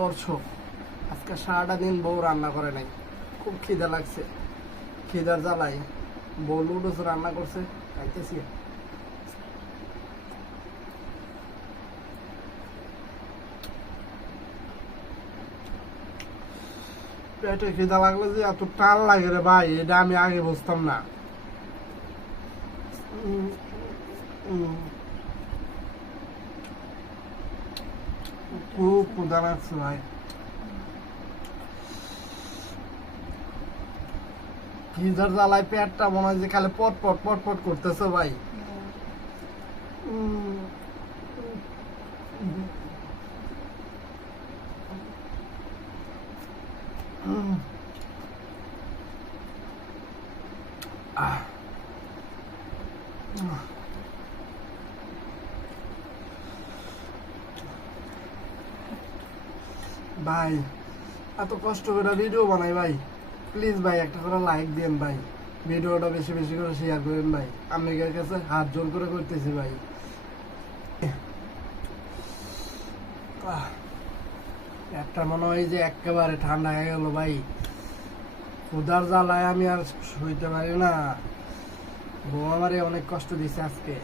দর্শক, আজকে সারাটা দিন বউ রান্না করে নাই, খুব খিদা লাগছে। খিদার জ্বালায় বউ লুডুস রান্না করছে, খাইতেছি। পেটে খিদা লাগলে যে এত টান লাগে রে ভাই, এটা আমি আগে বুঝতাম না। খুব ক্ষুধা লাগছে ভাই। খিদার জ্বালায় পেটটা মনে হয় যে খালি পটপট পটপট করতেছে ভাই। ভাই এত কষ্ট করে ভিডিও বানাই ভাই, প্লিজ ভাই একটা করে লাইক দেন ভাই, ভিডিওটা বেশি বেশি করে শেয়ার করেন ভাই, আপনাদের কাছে হাত জোর করে করতেছি ভাই। একটা মনে হয় যে একেবারে ঠান্ডা হয়ে গেল ভাই, ক্ষুধার জ্বালায় আমি আর শুইতে পারি না। বউ আমারে অনেক কষ্ট দিছে আজকে।